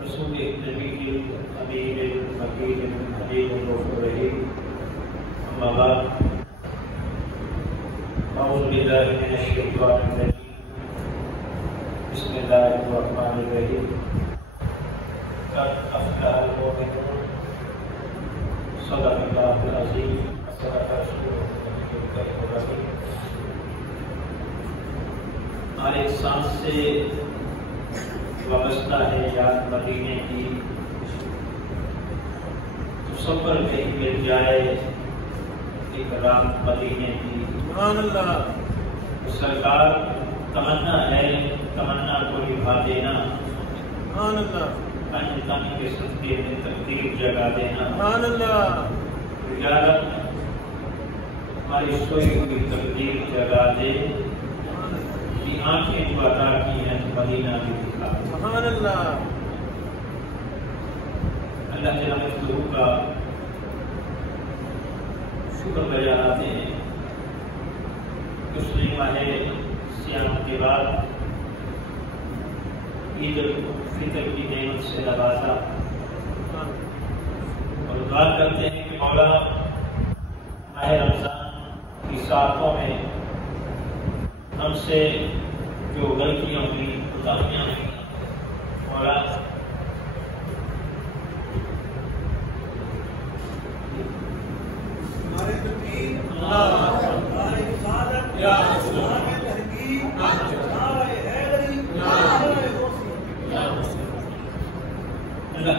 رسول نبی امین مکین حبیب الغفور رحیم اما بعد اعوذ باللہ من الشیطان الرجیم بسم اللہ الرحمن الرحیم قد افلح المؤمنون صدق اللہ العظیم صدق رسولہ النبی الکریم ہر ایک سانس سے وابستہ ہے یاد مدینے کی، تو سفر میں ہی مل جائے ایک رات مدینے کی۔ سبحان اللہ۔ سرکار تمنا ہے، تمنا کو نبھا دینا، سبحان اللہ۔ تن تن کے صدقے میں تقدیر جگا دینا، سبحان اللہ۔ رجالت ہماری سوئی ہوئی تقدیر جگا دے، کہ آنکھیں تو عطا کی ہیں تو مدینہ بھی دکھا۔ سبحان اللہ۔ اللہ کے رحمتہ کا شکر بیاناتے ہیں کہ اس نے ماہ سیام کے بعد عید الفطر کی نعمت سے نوازا، اور دعا کرتے ہیں کہ مولا ماہ رمضان کی ساعتوں میں ہم سے جو غلطیاں ہوئی، کوتاہیاں ہوئی، مولا اللہ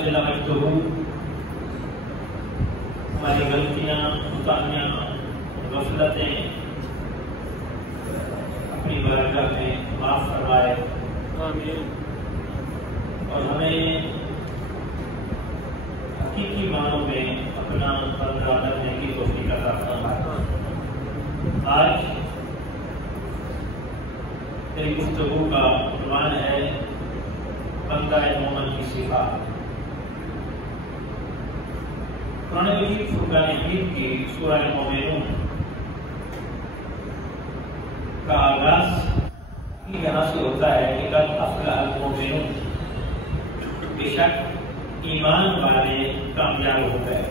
جل مجدہ ہماری غلطیاں، کوتاہیاں، غفلتیں اپنی بارگاہ میں معاف فرمائے، آمین۔ اور ہمیں حقیقی معنوں میں اپنا بندہ کرنے کی توفیق عطا فرمائے۔ آج میری گفتگو کا عنوان ہے بندہ مومن کی صفات۔ قرآن مجید فرقان حمید کی سورہ مومنون کا آغاز یہاں سے ہوتا ہے کہ قد افلح المؤمنون، بے شک ایمان والے کامیاب ہو گئے۔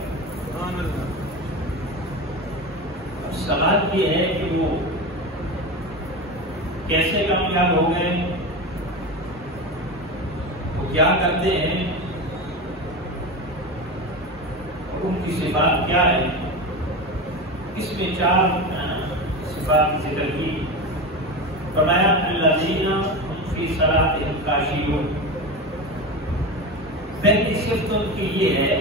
اب سوال یہ ہے کہ وہ کیسے کامیاب ہو گئے، وہ کیا کرتے ہیں، اور ان کی صفات کیا ہے۔ اس میں 4 صفات ذکر کی۔ فرمایا الذین هم فی صلاتهم خاشعون، پہلی صفت ان کی یہ ہے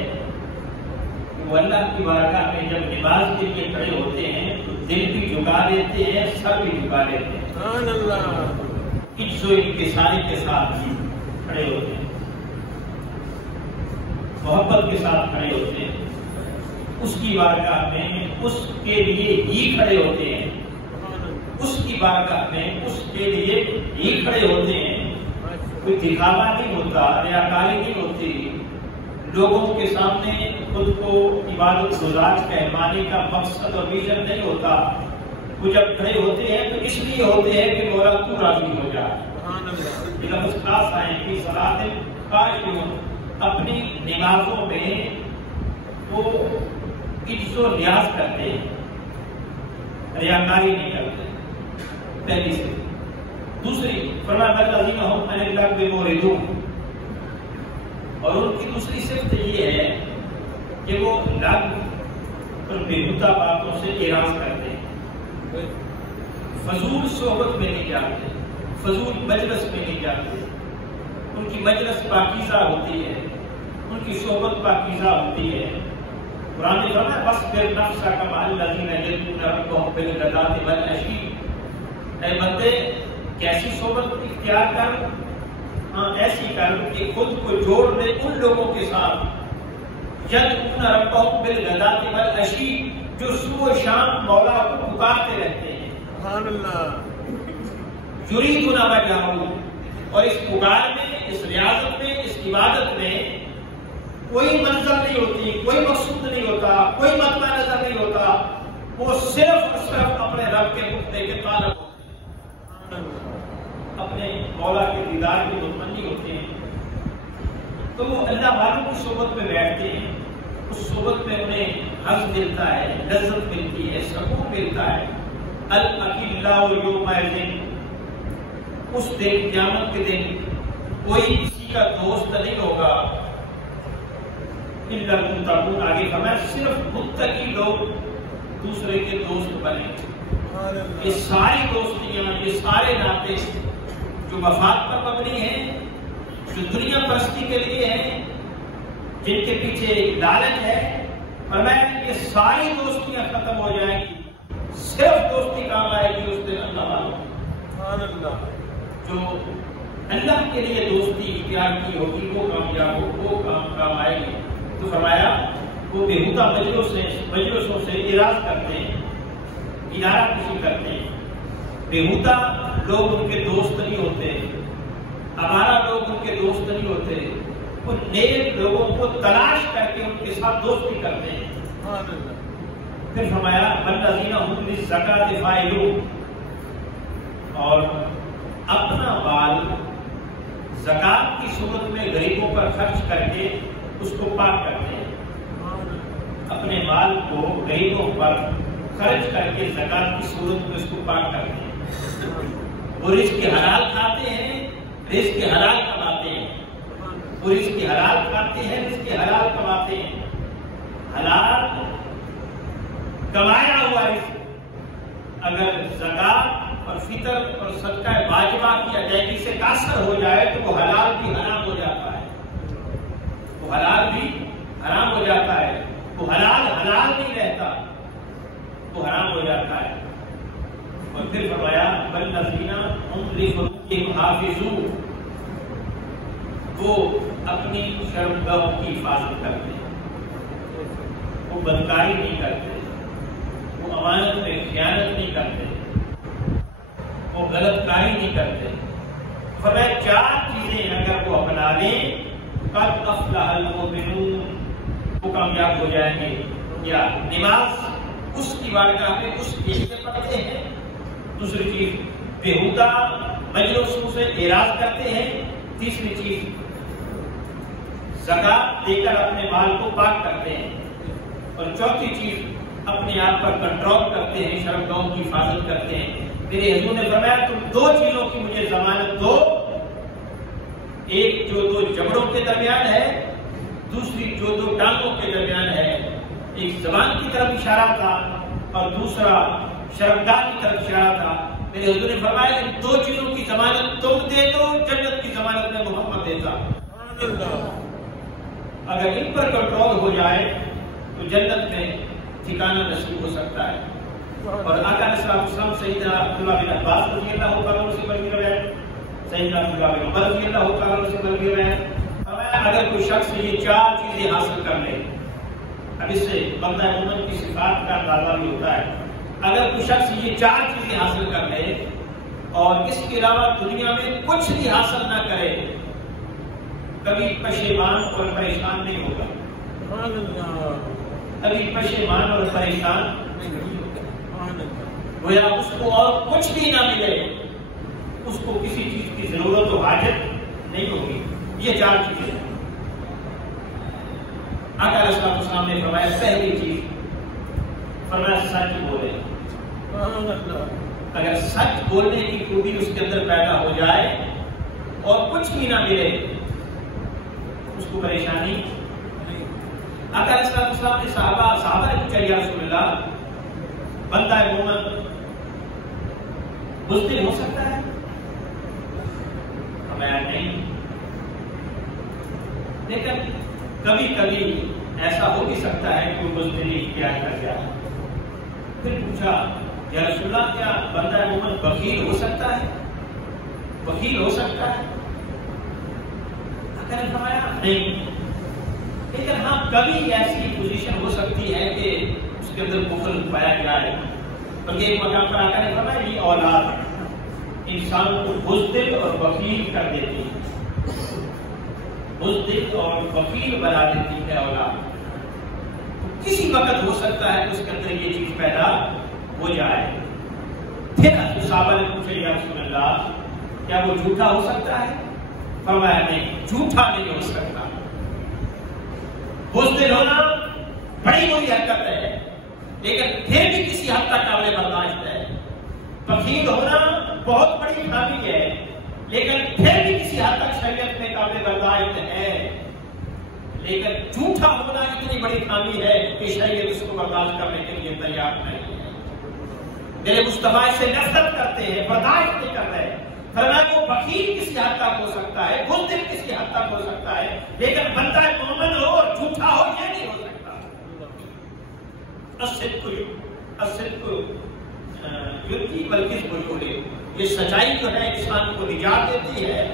کہ وہ اللہ کی بارگاہ میں جب نماز کے لیے کھڑے ہوتے ہیں تو دل بھی جھکا لیتے ہیں، سر بھی جھکا لیتے ہیں، سبحان اللہ۔ عجز و انکساری کے ساتھ بھی کھڑے ہوتے ہیں، محبت کے ساتھ کھڑے ہوتے ہیں، اس کی بارگاہ میں اس کے لیے ہی کھڑے ہوتے ہیں، اس کی بارگاہ میں اس کے لیے ہی کھڑے ہوتے ہیں۔ کوئی دکھاوا نہیں ہوتا، ریاکاری نہیں ہوتی، لوگوں کے سامنے خود کو عبادت گزار کہلوانے کا مقصد اور ویژن نہیں ہوتا۔ وہ جب کھڑے ہوتے ہیں تو اس لیے ہوتے ہیں کہ مولا تو راضی ہو جائے۔ یہ لفظ خاص آئے کہ صلاۃ خاشعون، اپنی نمازوں میں وہ عجز و نیاز کرتے ہیں، ریاکاری نہیں کرتے، پہلی سے۔ دوسری فرمایا الذین هم عن اللغو معرضون، اور ان کی دوسری صفت یہ ہے کہ وہ لغو اور بےہودہ باتوں سے اعراض کرتے ہیں، فضول صحبت میں نہیں جاتے، فضول مجلس میں نہیں جاتے، ان کی مجلس پاکیزہ ہوتی ہے، ان کی صحبت پاکیزہ ہوتی ہے۔ قرآن نے فرمایا فاصبر نفسک مع الذین یدعون ربهم بالغداۃ والعشی، اے بندے کیسی صحبت اختیار کر، ایسی کر کہ خود کو جوڑ دے ان لوگوں کے ساتھ یدعون ربهم بالغداۃ والعشی، جو صبح و شام مولا کو پکارتے رہتے ہیں، سبحان اللہ۔ یریدون وجہہ، اور اس پکار میں، اس ریاضت میں، اس عبادت میں کوئی منظر نہیں ہوتی، کوئی مقصود نہیں ہوتا، کوئی مطلب نظر نہیں ہوتا، وہ صرف اور صرف اپنے رب کے مقتے کے طالب ہوتے ہیں۔ اپنے مولا کے دیدار کے متمنی ہوتے ہیں تو وہ اللہ والوں کی صحبت میں بیٹھتے ہیں. اس صحبت میں انہیں حظ ملتا ہے، لذت ملتی ہے، سکون ملتا ہے. الاخلاء یومئذ، اس دن قیامت کے دن کوئی کسی کا دوست نہیں ہوگا. الا المتقون، آگے فرمایا صرف متقی لوگ دوسرے کے دوست بنے. یہ ساری دوستیاں، یہ سارے ناطے جو مفاد پر مبنی ہیں، جو دنیا پرستی کے لیے ہیں، جن کے پیچھے ایک لالچ ہے، فرمایا یہ ساری دوستیاں ختم ہو جائیں گی. صرف دوستی کام آئے گی اس دن اللہ والوں. جو اللہ کے لیے دوستی اختیار کی ہوگی وہ کامیاب ہو، وہ کام آئے گی. تو فرمایا وہ بےہودہ مجلسوں سے اعراض کرتے ہیں، کنارہ کشی کرتے ہیں. بےہودہ لوگ ان کے دوست نہیں ہوتے، ہمارا لوگ ان کے دوست نہیں ہوتے. وہ نیک لوگوں کو تلاش کر کے ان کے ساتھ دوستی کرتے ہیں. پھر فرمایا والذین هم للزکاۃ فاعلون، اور اپنا مال زکات کی صورت میں غریبوں پر خرچ کر کے اس کو پاک کرتے ہیں. اپنے مال کو غریبوں پر خرچ کر کے زکات کی صورت میں اس کو پاک کرتے ہیں. وہ رزق حلال کھاتے ہیں، رزق حلال کماتے ہیں. وہ رزق حلال کھاتے ہیں، رزق حلال کماتے ہیں. حلال کمایا ہوا رزق اگر زکات اور فطر اور صدقہ واجبہ کی ادائیگی سے قاصر ہو جائے تو وہ حلال بھی حرام ہو جاتا ہے. وہ حلال بھی حرام ہو جاتا ہے. وہ حلال نہیں رہتا، وہ حرام ہو جاتا ہے. اور پھر فرمایا والذین هم لفروجہم حافظون، وہ اپنی شرمگاہوں کی حفاظت کرتے ہیں. وہ بدکاری نہیں کرتے، وہ امانت میں خیانت نہیں کرتے، وہ غلط کاری نہیں کرتے. فرمایا 4 چیزیں اگر وہ اپنا لیں قد افلح المؤمنون، وہ کامیاب ہو جائیں گے. یا نماز اس کی بارگاہ میں اس لیے سے پڑھتے ہیں. دوسری چیز بےہودہ مجلسوں سے اعراض کرتے ہیں. تیسری چیز زکات دے کر اپنے مال کو پاک کرتے ہیں. اور چوتھی چیز اپنے آپ پر کنٹرول کرتے ہیں، شرمگاہوں کی حفاظت کرتے ہیں. میرے حضور نے فرمایا تم 2 چیزوں کی مجھے ضمانت دو، ایک جو 2 جبڑوں کے درمیان ہے، دوسری جو 2 ٹانگوں کے درمیان ہے. ایک زبان کی طرف اشارہ تھا اور دوسرا شرمگاہ کی طرف اشارہ تھا. میرے حضور نے فرمایا ان 2 چیزوں کی ضمانت تم دے دو، جنت کی ضمانت میں محمد دیتا. اگر ان پر کنٹرول ہو جائے تو جنت میں ٹھکانہ نصیب ہو سکتا ہے. اور آقا علیہ السلام سیدنا عبداللہ بن عباس رضی اللہ تعالیٰ عنہ سے بلکہ روایت، سیدنا عبداللہ بن عمر رضی اللہ تعالیٰ عنہ سے بلکہ روایت، فرمایا اگر کوئی شخص یہ 4 چیزیں حاصل کر لے، اب اس سے بندہ مومن کی صفات کا اندازہ بھی ہوتا ہے. اگر کوئی شخص یہ 4 چیزیں حاصل کر لے اور اس کے علاوہ دنیا میں کچھ بھی حاصل نہ کرے، کبھی پشیمان اور پریشان نہیں ہوگا. کبھی پشیمان اور پریشان نہیں ہوگا. گویا اس کو اور کچھ بھی نہ ملے، اس کو کسی چیز کی ضرورت و حاجت نہیں ہوگی. یہ 4 چیزیں ہیں. آقا علیہ السلام نے فرمایا پہلی چیز فرمایا سچ بولے. اگر سچ بولنے کی خوبی اس کے اندر پیدا ہو جائے اور کچھ بھی نہ ملے، اس کو پریشانی نہیں. آقا علیہ السلام نے صحابہ نے پوچھا یا رسول اللہ بندہ مومن بزدل ہو سکتا ہے؟ فرمایا نہیں، لیکن کبھی کبھی ایسا ہو بھی سکتا ہے کہ وہ بزدلی اختیار کر جائے. پھر پوچھا یا رسول اللہ کیا بندہ مومن بخیل ہو سکتا ہے؟ بخیل ہو سکتا ہے؟ آقا نے فرمایا نہیں، لیکن ہاں کبھی ایسی پوزیشن ہو سکتی ہے کہ اس کے اندر بخل پایا جائے. بلکہ ایک مقام پر آقا نے فرمایا یہ اولاد انسان کو بزدل اور بخیل کر دیتی ہے. بزدل اور بخیل بنا دیتی ہے اولاد. کسی وقت ہو سکتا ہے کہ اس کے اندر یہ چیز پیدا ہو جائے. پھر صحابہ نے پوچھا یا رسول اللہ کیا وہ جھوٹا ہو سکتا ہے؟ فرمایا نہیں، جھوٹا نہیں ہو سکتا۔ بزدل ہونا بڑی بری حرکت ہے، لیکن پھر بھی کسی حد تک قابل برداشت ہے۔ بخیل ہونا بہت بڑی خامی ہے، لیکن پھر بھی کسی حد تک شریعت میں قابل برداشت ہے۔ لیکن جھوٹا ہونا اتنی بڑی خامی ہے کہ شریعت اس کو برداشت کرنے کے لیے تیار نہیں ہے۔ میرے مصطفیٰ سے نفرت کرتے ہیں، برداشت نہیں کر رہے۔ فرمایا وہ بخیل کسی حد تک ہو سکتا ہے، بزدل کسی حد تک ہو سکتا ہے، لیکن بندہ مومن ہو اور جھوٹا ہو یہ نہیں ہو سکتا۔ الصدق یرکی والکذب یہلک، یہ سچائی جو ہے انسان کو نجات دیتی ہے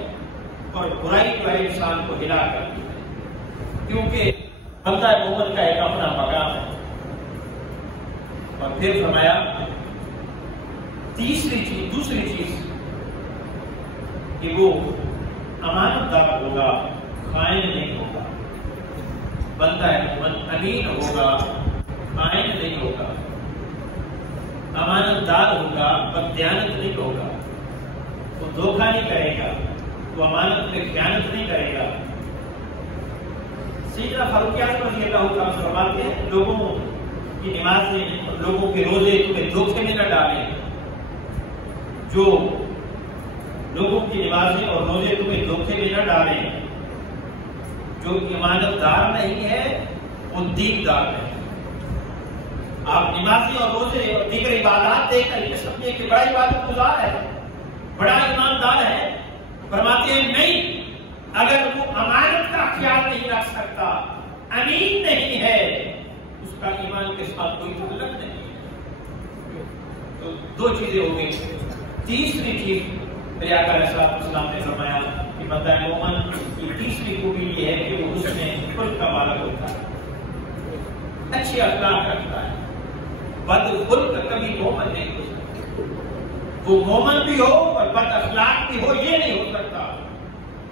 اور برائی جو ہے انسان کو ہلاک کرتی ہے، کیونکہ بندہ مومن کا ایک اپنا مقام ہے۔ اور پھر فرمایا دوسری چیز کہ وہ امانت دار ہوگا، خائن نہیں ہوگا۔ بندہ مومن امین ہوگا، خائن نہیں ہوگا، امانت دار ہوگا، بددیانت نہیں ہوگا، وہ دھوکہ نہیں کرے گا، وہ امانت میں خیانت نہیں کرے گا۔ سیدنا فاروق اعظم رضی اللہ عنہ فرماتے ہیں لوگوں کی نمازیں اور لوگوں کے روزے تمہیں دھوکے میں نہ ڈالیں، جو لوگوں کی نمازیں اور روزے تمہیں دھوکے میں نہ ڈالیں، جو امانت دار نہیں ہے وہ دیندار نہیں۔ آپ نمازی اور روزے اور دیگر عبادات دیکھ کر یہ سمجھے کہ بڑا عبادت گزار ہے، بڑا ایماندار ہے۔ فرماتے ہیں نہیں، اگر وہ امانت کا خیال نہیں رکھ سکتا، امین نہیں ہے، اس کا ایمان کے ساتھ کوئی تعلق نہیں ہے۔ تو دو چیزیں ہو گئی۔ تیسری چیز میرے آقا علیہ الصلوۃ والسلام نے فرمایا کہ بندہ مومن کی تیسری خوبی یہ ہے کہ وہ حسن خلق کا مالک ہوتا ہے، اچھے اخلاق رکھتا ہے۔ بد خلق کبھی مومن نہیں ہو سکتا، وہ مومن بھی ہو اور بد اخلاق بھی ہو یہ نہیں ہو سکتا۔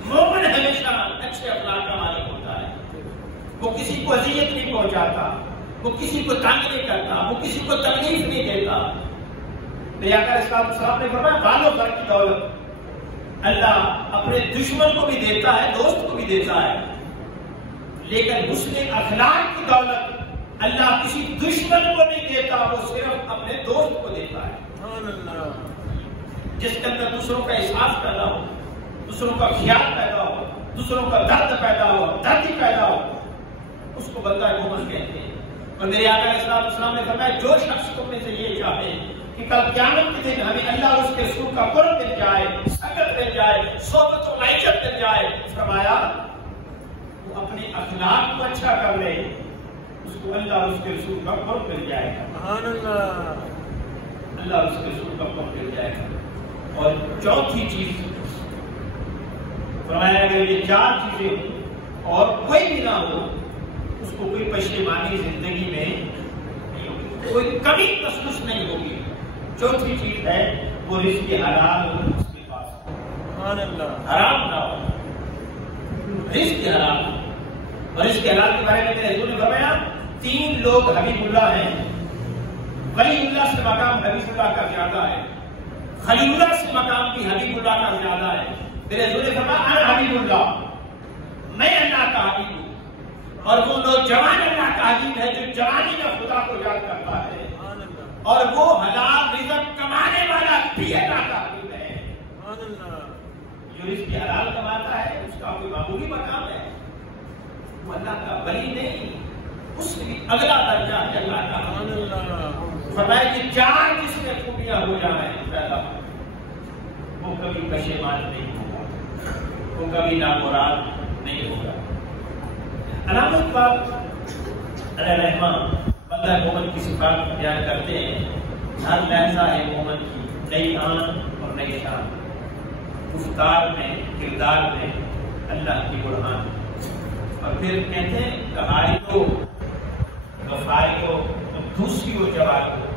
مومن ہمیشہ اچھے اخلاق کا مالک ہوتا ہے، وہ کسی کو اذیت نہیں پہنچاتا، وہ کسی کو تنگ نہیں کرتا، وہ کسی کو تکلیف نہیں دیتا۔ میرے آقا علیہ السلام نے فرمایا مال و زر کی دولت اللہ اپنے دشمن کو بھی دیتا ہے، دوست کو بھی دیتا ہے، لیکن حسن اخلاق کی دولت اللہ کسی دشمن کو نہیں دیتا، وہ صرف اپنے دوست کو دیتا ہے۔ جس کے اندر دوسروں کا احساس پیدا ہو، دوسروں کا خیال پیدا ہو، دوسروں کا درد پیدا ہو، دردی پیدا ہو، اس کو بندہ مومن کہتے ہیں۔ اور میرے آقا علیہ السلام نے فرمایا جو شخص تم میں سے یہ چاہے کہ کل قیامت کے دن ہمیں اللہ اور اس کے رسول کا قرب مل جائے، سنگت مل جائے، صحبت و معیشت مل جائے، فرمایا وہ اپنے اخلاق کو اچھا کر لے، اس کو اللہ اور اس کے رسول کا قرب مل جائے گا۔ اللہ اور اس کے رسول کا قرب مل جائے گا۔ اور چوتھی چیز فرمایا اگر یہ چار چیزیں اور کوئی بھی نہ ہو، اس کو کوئی پشیمانی زندگی میں نہیں ہوگی، کوئی کمی محسوس نہیں ہوگی۔ چوتھی چیز ہے وہ رزق حلال ہو اس کے پاس، حرام نہ ہو، رزق حلال۔ اور رزق حلال کے بارے میں حضور نے فرمایا تین لوگ حبیب اللہ ہیں، ولی اللہ سے مقام حبیب اللہ کا زیادہ ہے، خلیل اللہ سے مقام بھی حبیب اللہ کا زیادہ ہے۔ میرے حضور نے فرمایا انا حبیب اللہ، میں اللہ کا حبیب ہوں، اور وہ نوجوان اللہ کا حبیب ہے جو جوانی میں خدا کو یاد کرتا ہے، اور وہ حلال رزق کمانے والا بھی اللہ کا حبیب ہے۔ جو رزق حلال کماتا ہے اس کا کوئی معمولی مقام ہے، وہ اللہ کا ولی نہیں، اس سے بھی اگلا درجہ ہے اللہ کا۔ فرمایا کہ چار جس میں خوبیاں ہو جائیں پیدا، وہ کبھی پشیمان نہیں ہوگا، وہ کبھی نامراد نہیں ہوگا۔ علامہ اقبال علیہ الرحمہ بندہ مومن کی صفات بیان کرتے ہیں، ہر لحظہ ہے مومن کی نئی آن اور نئی شان، گفتار میں کردار میں اللہ کی برہان۔ اور پھر کہتے ہیں کہاری کو، غفاری کو، دوسری و جواب کو،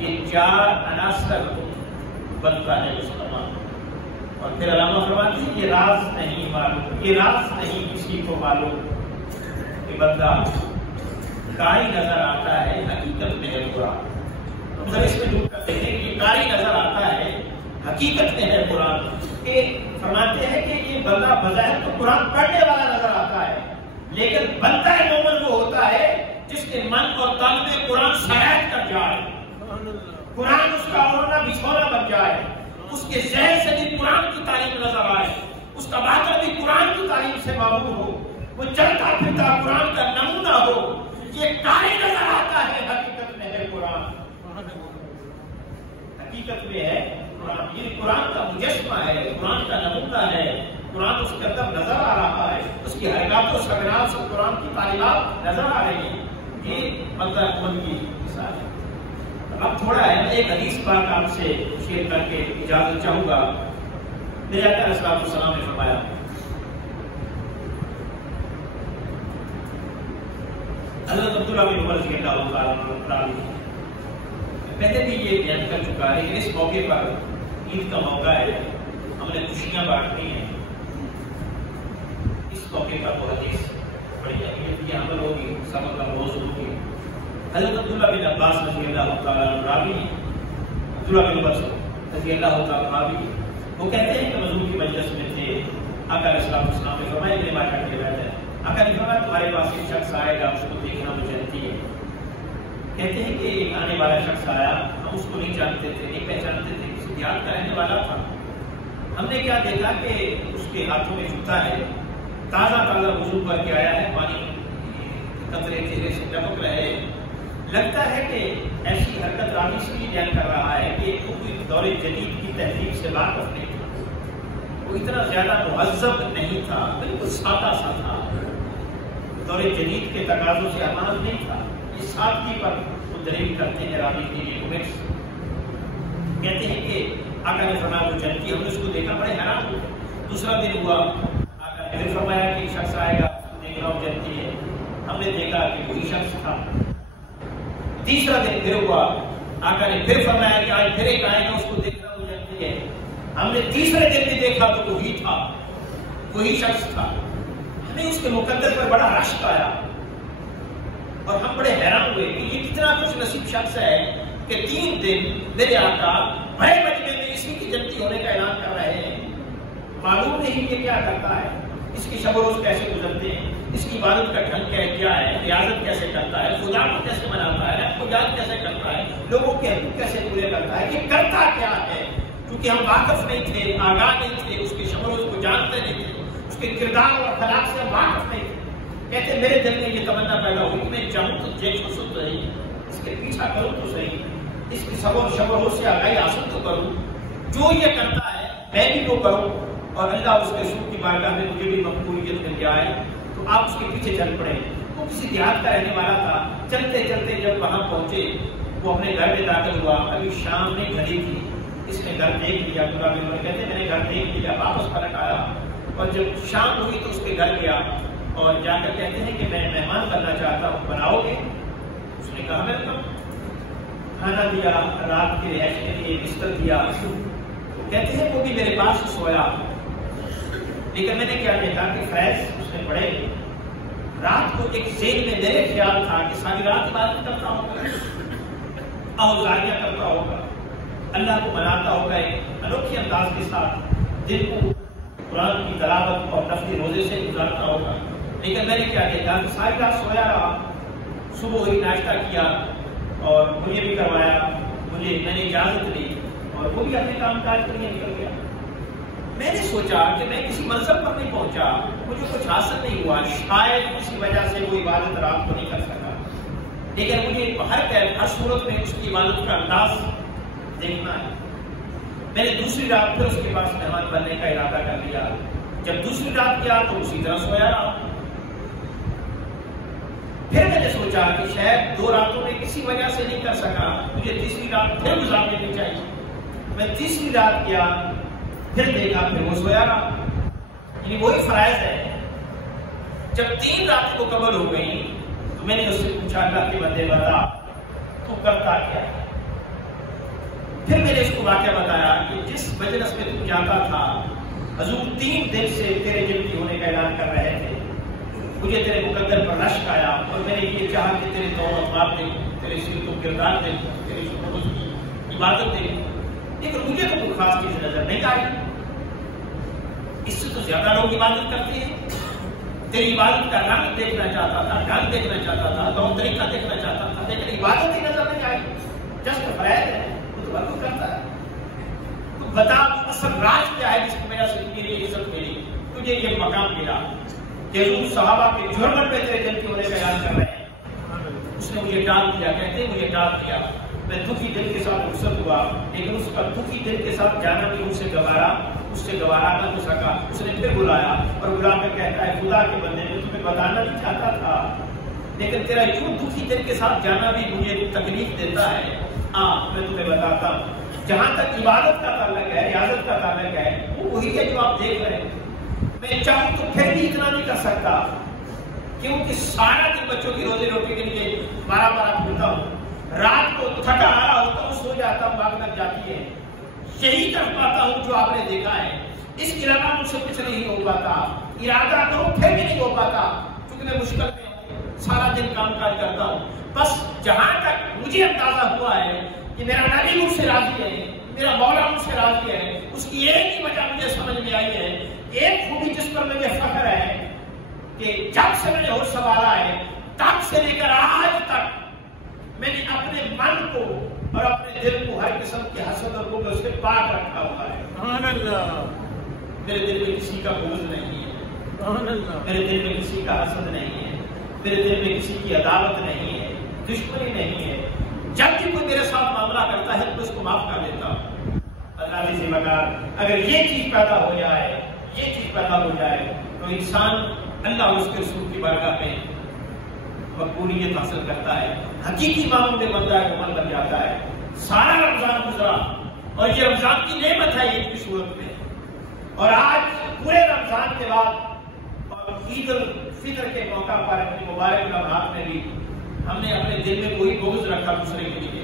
یہ چار عناصر بنتا ہے اس تمام۔ اور پھر علامہ فرماتے ہیں یہ راز نہیں معلوم، یہ راز نہیں کسی کو معلوم کہ بندہ کاری نظر آتا ہے حقیقت میں ہے برا۔ ہم سب اس میں ڈوب کرتے ہیں کہ کاری نظر آتا ہے حقیقت میں ہے قرآن کہ فرماتے ہیں کہ یہ بندہ بظاہر تو قرآن پڑھنے والا نظر آتا ہے، لیکن بندہ مومن وہ ہوتا ہے جس کے من اور تن میں قرآن سرایت کر جائے، قرآن اس کا اوڑھنا بچھونا بن جائے، اس کے ذہن سے بھی قرآن کی تعلیم نظر آئے، اس کا واقعہ بھی قرآن کی تعلیم سے معمول ہو، وہ چلتا پھرتا قرآن کا نمونہ ہو، یہ کاری نظر آتا ہے، حقیقت میں ہے قرآن، حقیقت میں ہے قرآن، یہ قرآن کا مجسمہ ہے، قرآن کا نمونہ ہے، قرآن اس کے اندر نظر آ رہا ہے، اس کی حرکات و سکنات سے قرآن کی تعلیمات نظر آ رہی ہیں، یہ بندہ مومن کی مثال ہے۔ اب تھوڑا ہے، ایک حدیث بات آپ سے شیئر کر کے اجازت چاہوں گا۔ میرے آقا علیہ السلام نے فرمایا، حضرت عبداللہ بن عمر رضی اللہ تعالیٰ عنہ پہلے بھی یہ بیان کر چکا ہے کہ اس موقع پر عید کا موقع ہے، ہم نے خوشیاں بانٹنی ہیں، اس موقع پر وہ حدیث بڑی اہمیت کی عمل ہوگی، سبق کا موضوع ہوگی۔ حضرت عبداللہ بن عباس رضی اللہ تعالیٰ عنہ راوی، عبداللہ بن عباس رضی اللہ تعالیٰ راوی، وہ کہتے ہیں کہ حضور کی مجلس میں تھے، آقا علیہ السلام نے فرمایا میرے بات کر کے بیٹھا ہے، آقا نے فرمایا تمہارے پاس ایک شخص آئے گا، اس کو دیکھنا مجھے چاہتی ہے۔ کہتے ہیں کہ ایک آنے والا شخص آیا، ہم اس کو نہیں جانتے تھے، نہیں پہچانتے تھے، کسی دیہات کا رہنے والا تھا۔ ہم نے کیا دیکھا کہ اس کے ہاتھوں میں جوتا ہے، تازہ تازہ وضو کر کے آیا ہے، پانی قطرے چہرے سے ٹپک رہے، لگتا ہے کہ ایسی حرکت راوی اس لیے بیان کر رہا ہے کہ کوئی دور جدید کی تہذیب سے واقف نہیں تھا، وہ اتنا زیادہ مہذب نہیں تھا، بالکل سادہ سا تھا، دور جدید کے تقاضوں سے امانت نہیں تھا۔ اس سادگی پر وہ دلیل کرتے ہیں راوی کے لیے کومنٹس، کہتے ہیں کہ آقا نے فرمایا وہ جنتی، ہم نے اس کو دیکھا بڑے حیران ہوئے۔ دوسرا دن ہوا، آقا نے فرمایا کہ ایک شخص آئے گا، اس کو دیکھنا وہ جنتی ہے، ہم نے دیکھا کہ وہی شخص تھا۔ تیسرا دن پھر ہوا، آقا نے پھر فرمایا کہ آج پھر ایک آئے گا، اس کو دیکھنا وہ جنتی ہے، ہم نے تیسرے دن بھی دیکھا تو وہی تھا، وہی شخص تھا۔ ہمیں اس کے مقدس پر بڑا رشک آیا اور ہم بڑے حیران ہوئے کہ یہ کتنا خوش نصیب شخص ہے کہ 3 دن میرے آقا بڑے مجمع میں اسی کی جنتی ہونے کا اعلان کر رہے ہیں، معلوم نہیں یہ کیا کرتا ہے، اس کی شب و روز کیسے گزرتے ہیں، اس کی عبادت کا ڈھنگ کیا ہے، ریاضت کیسے کرتا ہے، خدا کو کیسے مناتا ہے، رب کو یاد کیسے کرتا ہے، لوگوں کے حقوق کیسے پورے کرتا ہے، یہ کرتا کیا ہے، کیونکہ ہم واقف نہیں تھے، آگاہ نہیں تھے، اس کے شب و روز کو جانتے نہیں تھے، اس کے کردار اور اخلاق سے ہم واقف نہیں تھے۔ کہتے میرے دل میں یہ تمنا پیدا ہوئی کہ میں چاہوں تو جیل کو سن تو صحیح، اس کے پیچھا کروں تو صحیح، اس کی شب و روز سے آگاہی حاصل تو کروں، جو یہ کرتا ہے میں بھی وہ کروں، اور اللہ اس کے شکر کی بارگاہ میں مجھے بھی مقبولیت مل جائے۔ تو آپ اس کے پیچھے چل پڑے۔ وہ کسی دیہات کا رہنے والا تھا، چلتے چلتے جب وہاں پہنچے وہ اپنے گھر میں داخل ہوا، ابھی شام نے گھڑی تھی، اس نے گھر دیکھ لیا، کہتے میں نے گھر دیکھ لیا، واپس پلٹ آیا، اور جب شام ہوئی تو اس کے گھر گیا اور جا کر کہتے ہیں کہ میں مہمان بننا چاہتا ہوں، بناؤ گے؟ اس نے کہا ویلکم، کھانا دیا، رات کے رہائش کے لیے بستر دیا۔ کہتے ہیں وہ بھی میرے پاس سویا، لیکن میں نے کیا دیکھا کہ فیض اس نے پڑھے، رات کو ایک ذہن میں میرے خیال تھا کہ ساری رات عبادت کرتا ہوگا، اوزاریاں کرتا ہوگا، اللہ کو مناتا ہوگا، ایک انوکھے انداز کے ساتھ دن کو قرآن کی تلاوت اور نفلی روزے سے گزارتا ہوگا۔ لیکن میں نے کیا دیکھا کہ ساری رات سویا رہا، صبح ہی ناشتہ کیا اور مجھے بھی کروایا، میں نے اجازت لی اور وہ بھی اپنے کام کاج کے لیے نکل گیا۔ میں نے سوچا کہ میں کسی منصب پر نہیں پہنچا، مجھے کچھ حاصل نہیں ہوا، شاید کسی وجہ سے وہ عبادت رات کو نہیں کر سکا، لیکن مجھے ہر صورت میں اس کی عبادت کا انداز دیکھنا ہے۔ میں نے دوسری رات پھر اس کے پاس مہمان بننے کا ارادہ کر لیا۔ جب دوسری رات کیا تو اسی طرح سویا رہا۔ پھر میں نے سوچا کہ شاید 2 راتوں میں کسی وجہ سے نہیں کر سکا، مجھے تیسری رات پھر گزار دینی چاہیے۔ میں تیسری رات کیا، پھر دیکھا، پھر وہ سویا رہا۔ یعنی وہی فرائض ہے۔ جب 3 راتیں مکمل ہو گئی تو میں نے اس سے پوچھا اللہ کے بندے بتا تو کرتا کیا؟ پھر میں نے اس کو واقعہ بتایا کہ جس مجلس میں تم جاتا تھا حضور 3 دن سے تیرے جنتی ہونے کا اعلان کر رہے تھے، مجھے تیرے مقدر پر رشک آیا اور میں نے یہ چاہا کہ تیرے طور اخلاق دیکھوں، تیرے سیرت و کردار دیکھوں، تیری شکر کی عبادت دیکھوں، لیکن مجھے تو کوئی خاص چیز نظر چاہیے. اس سے تو زیادہ لوگ عبادت کرتے ہیں. تیری عبادت کا رنگ دیکھنا چاہتا تھا, ڈھنگ دیکھنا چاہتا تھا, طور طریقہ دیکھنا چاہتا تھا, لیکن عبادت ہی نظر نہیں آئی. جسٹ فرائض ہے, تو برابر کرتا ہے. تو بتا اصل راز کیا ہے جس کی وجہ سے تجھے یہ عزت ملی, تجھے یہ مقام ملا کہ حضور صحابہ کے جھرمٹ پہ تیرے دل کی انہیں بیان کر رہے ہیں. اس نے مجھے ٹال دیا, کہتے ہیں مجھے ٹال دیا, میں دکھی دل کے ساتھ رخصت ہوا, لیکن اس کا دکھی دل کے ساتھ جانا بھی اس سے گوارا نہ ہو سکا. اس نے پھر بلایا اور بلا کر کہتا ہے خدا کے بندے نے تمہیں بتانا نہیں چاہتا تھا, لیکن تیرا یوں دکھی دل کے ساتھ جانا بھی مجھے تکلیف دیتا ہے. ہاں میں تمہیں بتاتا ہوں, جہاں تک عبادت کا تعلق ہے, ریاضت کا تعلق ہے, وہ وہی ہے جو آپ دیکھ رہے ہیں. میں چاہوں تو پھر بھی اتنا نہیں کر سکتا, کیونکہ سارا دن بچوں کی روزی روٹی کے لیے 12 کھولتا ہوں, رات کو تھکا ہارا ہوتا ہوں, سو جاتا ہوں, باغ لگ جاتی ہے. یہی کر پاتا ہوں جو آپ نے دیکھا ہے. اس کے علاوہ مجھ سے کچھ نہیں ہو پاتا. ارادہ کرو پھر بھی نہیں ہو پاتا, کیونکہ میں مشکل میں ہوں, سارا دن کام کاج کرتا ہوں. بس جہاں تک مجھے اندازہ ہوا ہے کہ میرا نبی مجھ سے راضی ہے, میرا مولا مجھ سے راضی ہے, اس کی ایک ہی وجہ مجھے سمجھ میں آئی ہے, ایک خوبی جس پر مجھے فخر ہے کہ جب سے میں نے ہوش سنبھالا ہے تب سے لے کر آج تک میں نے اپنے من کو اور اپنے دل کو ہر قسم کی حسد اور بغض سے پاک رکھا ہوا ہے. سبحان اللہ. میرے دل میں کسی کا بغض نہیں ہے, سبحان اللہ. میرے دل میں کسی کا حسد نہیں ہے, میرے دل میں کسی کی عداوت نہیں ہے, دشمنی نہیں ہے. جب بھی کوئی میرے ساتھ معاملہ کرتا ہے تو اس کو معاف کر دیتا ہوں. اللہ سے مگر اگر یہ چیز پیدا ہو جائے, یہ چیز پیدا ہو جائے تو انسان اللہ اور اس کے رسول کی بارگاہ میں مقبولیت حاصل کرتا ہے, حقیقی معنوں میں بندہ مکمل بن جاتا ہے. سارا رمضان گزرا اور یہ رمضان کی نعمت ہے عید کی صورت میں, اور آج پورے رمضان کے بعد اور عید الفطر کے موقع پر اپنی مبارک لمحات میں بھی ہم نے اپنے دل میں وہی بغض رکھا دوسرے کے لیے,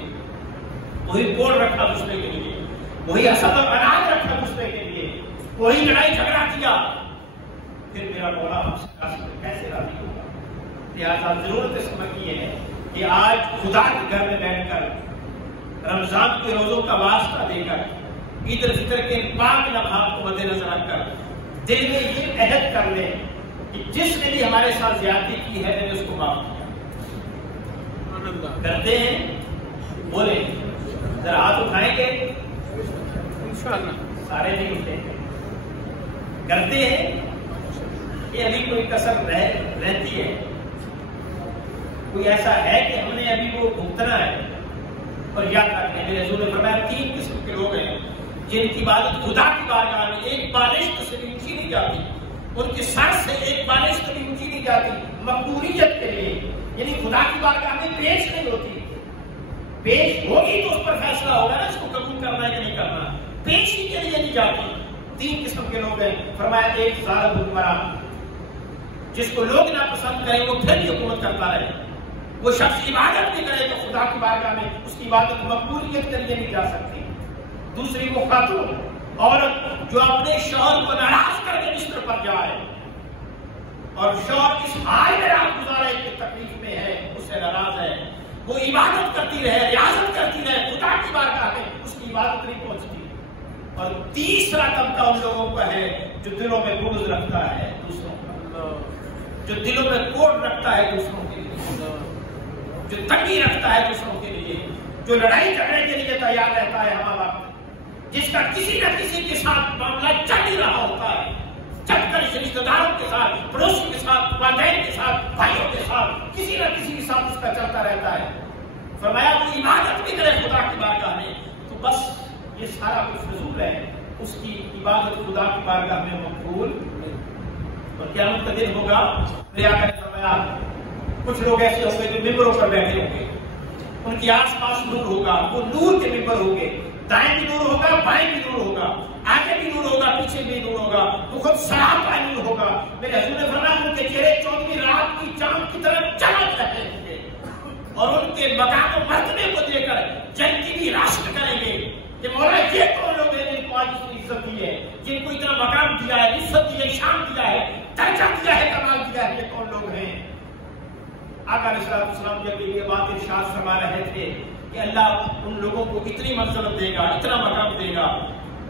وہی کوڑ رکھا دوسرے کے لیے, وہی حسد اور اناج رکھا دوسرے کے لیے, وہی لڑائی جھگڑا کیا. پھر میرا مولا ہم سے کیسے راضی ہوگا؟ لہٰذا ضرورت اس وقت یہ ہے کہ آج خدا کے گھر میں بیٹھ کر رمضان کے روزوں کا واسطہ دے کر عید الفطر کے پاک لمحات کو مد نظر رکھ کر دل میں یہ عہد کر لیں کہ جس نے بھی ہمارے ساتھ زیادتی کی ہے میں نے اس کو معاف کیا. کرتے ہیں بولے ذرا ہاتھ اٹھائیں گے انشاءاللہ, سارے نہیں اٹھیں گے. کرتے ہیں کہ ابھی کوئی کسر رہتی ہے, کوئی ایسا ہے کہ ہم نے ابھی وہ بھگتنا ہے. اور یاد رکھیں میرے حضور نے فرمایا 3 قسم کے لوگ ہیں جن کی عبادت خدا کی بارگاہ میں ایک بالشت سے بھی اونچی نہیں جاتی, ان کے سر سے ایک بالشت بھی اونچی نہیں جاتی مقبولیت کے لیے, یعنی خدا کی بارگاہ میں پیش نہیں ہوتی. پیش ہوگی تو اس پر فیصلہ ہوگا نا اس کو قبول کرنا ہے کہ نہیں کرنا, پیش ہی کے لیے نہیں جاتی. 3 قسم کے لوگ ہیں. فرمایا ایک ظالم حکمران جس کو لوگ نہ پسند کریں وہ پھر بھی حکومت کرتا رہے, وہ شخص عبادت بھی کرے تو خدا کی بارگاہ میں اس کی عبادت مقبولیت کے لیے نہیں جا سکتی. دوسری وہ خاتون عورت جو اپنے شوہر کو ناراض کر کے بستر پر جائے اور شوہر اس حال میں رات گزارے کہ تکلیف میں ہے, اس سے ناراض ہے, وہ عبادت کرتی رہے, ریاضت کرتی رہے, خدا کی بارگاہ میں اس کی عبادت نہیں پہنچتی. اور تیسرا طبقہ ان لوگوں کا ہے جو دلوں میں بغض رکھتا ہے دوسروں کا, جو دلوں میں کوڑ رکھتا ہے دوسروں کے لیے, جو تنگی رکھتا ہے دوسروں کے لیے, جو لڑائی جھگڑے کے لیے تیار رہتا ہے ہمارا, جس کا کسی نہ کسی کے ساتھ معاملہ چل ہی رہا ہوتا ہے, چل کر رشتہ داروں کے ساتھ, پڑوسی کے ساتھ, والدین کے ساتھ, بھائیوں کے ساتھ, کسی نہ کسی کے ساتھ اس کا چلتا رہتا ہے. فرمایا وہ عبادت بھی کرے خدا کی بارگاہ میں تو بس یہ سارا کچھ فضول ہے, اس کی عبادت خدا کی بارگاہ میں مقبول. اور قیامت کا دن ہوگا, میرے آقا نے فرمایا کچھ لوگ ایسے ہوں گے جو ممبروں پر بیٹھے ہوں گے, ان کے آس پاس نور ہوگا, وہ نور کے ممبر ہوں گے, دائیں بھی نور ہوگا, بائیں بھی نور ہوگا, آگے بھی نور ہوگا, پیچھے بھی نور ہوگا, تو خود سراب کا نور ہوگا. میرے حضور نے فرمایا ان کے چہرے 14ویں رات کی چاند کی طرح چمک رہے ہوں گے, اور ان کے مقام و مرتبے کو دے کر جنتی بھی راشد کریں گے کہ مولا یہ کون لوگ ہیں جن کو آج اس نے عزت دی ہے, جن کو اتنا مقام دیا ہے, عزت دی ہے, شان دیا ہے, درجہ دیا ہے, کمال دیا ہے, یہ کون لوگ ہیں. آقا علیہ السلام جب یہ بات ارشاد فرما رہے تھے کہ اللہ ان لوگوں کو اتنی منزلت دے گا, اتنا مقام دے گا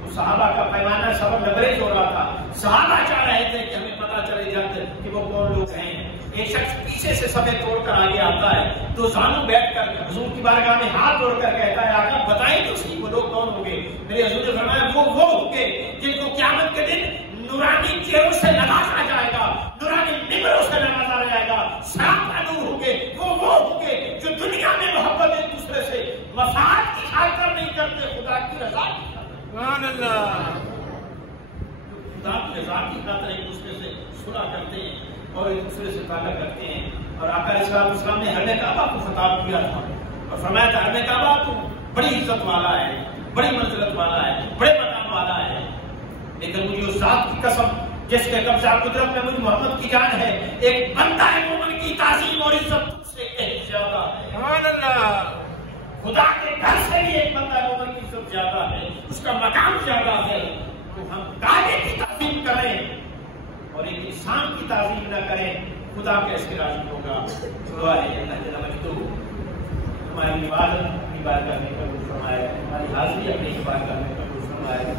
تو صحابہ کا پیمانہ صبر لبریز ہو رہا تھا. صحابہ چاہ رہے تھے کہ ہمیں پتا چلے جاتے کہ وہ کون لوگ ہیں. ایک شخص پیچھے سے سبے توڑ کر آگے آتا ہے تو زانو بیٹھ کر حضور کی بارگاہ میں ہاتھ توڑ کر کہتا ہے آقا بتائیں تو صحیح وہ لوگ کون ہوں گے. میرے حضور نے فرمایا وہ ہوں گے جن کو قیامت کے دن نورانی چہروں سے نوازا جائے گا, نورانی نگروں سے نوازا جائے گا. صاف نور ہوں گے وہ ہوں گے جو دنیا میں محبت ایک دوسرے سے مفاد کی خاطر نہیں کرتے, خدا کی رضا کی خاطر. سبحان اللہ. خدا کی رضا کی خاطر ایک دوسرے سے صلح کرتے ہیں اور ایک دوسرے سے تعلق کرتے ہیں. اور آقا علیہ السلام نے حرم کعبہ کو خطاب کیا تھا اور فرمایا تھا حرم کعبہ تو بڑی عزت والا ہے, بڑی منزلت والا ہے, بڑے مقام والا ہے, لیکن مجھے اس ذات کی قسم جس کے قبضہ قدرت میں مجھ محمد کی جان ہے, ایک بندہ مومن کی تعظیم اور عزت تجھ سے کہیں زیادہ ہے. سبحان اللہ. خدا کے گھر سے بھی ایک بندہ مومن کی عزت زیادہ ہے, اس کا مقام زیادہ ہے. تو ہم کعبے کی تعظیم کریں اور ایک انسان کی تعظیم نہ کریں, خدا کیسے راضی ہوگا. دعا ہے اللہ جل مجدہ ہماری عبادت اپنی بارگاہ میں قبول فرمائے, ہماری حاضری اپنی بارگاہ میں قبول فرمائے.